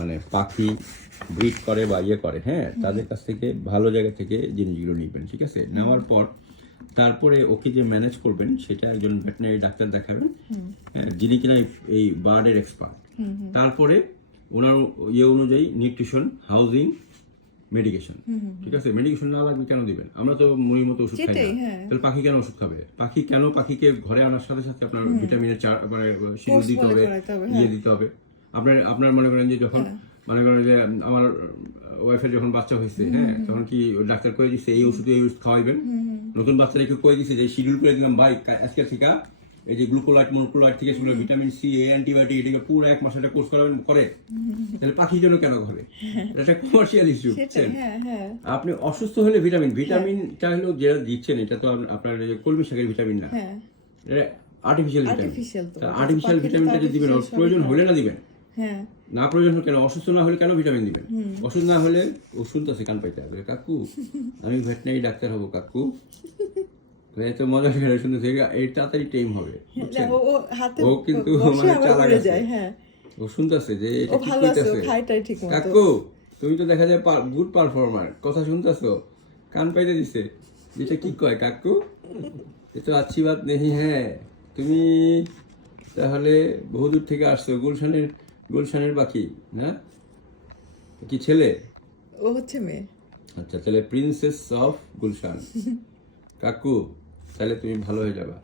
মানে পাখি ব্রিড করে বা ইয়ে করে, হ্যাঁ, তাদের কাছ থেকে ভালো জায়গা থেকে জিনিসগুলো নিবেন, ঠিক আছে? নেওয়ার পর তারপরে ওকে যে ম্যানেজ করবেন সেটা একজন ভেটেরিনারি ডাক্তার দেখাবেন, হ্যাঁ, যিনি কিনা এই বার্ডের এক্সপার্ট। তারপরে ওনার ইয়ে অনুযায়ী নিউট্রিশন, হাউজিং, মেডিকেশন, ঠিক আছে? মেডিকেশন না লাগবে কেন দিবেন? আমরা তো মুড়ির মতো ওষুধ খাই না, তাহলে পাখি কেন ওষুধ খাবে? পাখিকে ঘরে আনার সাথে সাথে আপনার ভিটামিনের মানে শিডিউল দিতে হবে, ইয়ে দিতে হবে। আপনার মনে করেন যে যখন মনে করেন যে আমার ওয়াইফের যখন বাচ্চা হয়েছে, হ্যাঁ, তখন কি ডাক্তার করে দিচ্ছে এই ওষুধ খাওয়াইবেন। নতুন বাচ্চাদেরকে করে দিচ্ছে যে শিডিউল করে দিলাম, ভাই আজকে থেকে এই যে গ্লুকোলাইট মনোক্লোলাইট থেকে শুরু ভিটামিন সি, এ, অ্যান্টিবায়োটিক, এটাকে পুরো 1 মাস একটা কোর্স করাবেন করে, তাহলে পাখির জন্য কেন করে? এটা একটা কমার্শিয়াল ইস্যু। আপনি অসুস্থ হলে ভিটামিনটা হলো যেটা দিচ্ছেন, এটা তো আপনার কলমি শাকের ভিটামিন না, এটা আর্টিফিশিয়াল ভিটামিন। আর্টিফিশিয়াল ভিটামিনটা যে দিবেন প্রয়োজন হলে না দিবেন, না প্রয়োজন কেন? অসুস্থ না হলে কেন ভিটামিন দিবেন? অসুস্থ না হলে ও শুনতেছে কান পাইতে হবে, কাকু আমি ভেটেরিনারি ডাক্তার হবো কাকু, তো মজা করে শুনতেছে, এই তাড়াতাড়ি টাইম হবে, ও কিন্তু মানে চালাক আছে, ও শুনতেছে যে এটা ঠিক কইতাছে, কাকু তুমি তো দেখা যায় গুড পারফর্মার, কথা শুনতেছো, কান পাইতে দিছে, যেটা কি কয় কাকু, এ তো আচ্ছি বাত নেই, হ্যাঁ তুমি তাহলে বহুদূর থেকে আসছো, গুলশানের পাখি না কি ছেলে? ও হচ্ছে মেয়ে। আচ্ছা, তাহলে প্রিন্সেস অফ গুলশান কাকু, তাহলে তুমি ভালো হয়ে যাবা।